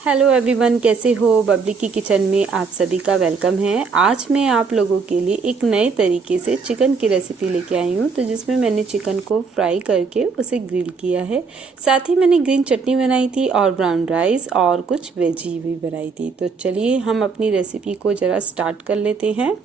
Hello everyone, कैसे हो। बबली की किचन में आप सभी का वेलकम है। आज मैं आप लोगों के लिए एक नए तरीके से चिकन की रेसिपी लेके आई हूँ, तो जिसमें मैंने चिकन को फ्राई करके उसे ग्रिल किया है। साथ ही मैंने ग्रीन चटनी बनाई थी और ब्राउन राइस और कुछ वेजी भी बनाई थी। तो चलिए हम अपनी रेसिपी को ज़रा स्टार्ट कर लेते हैं।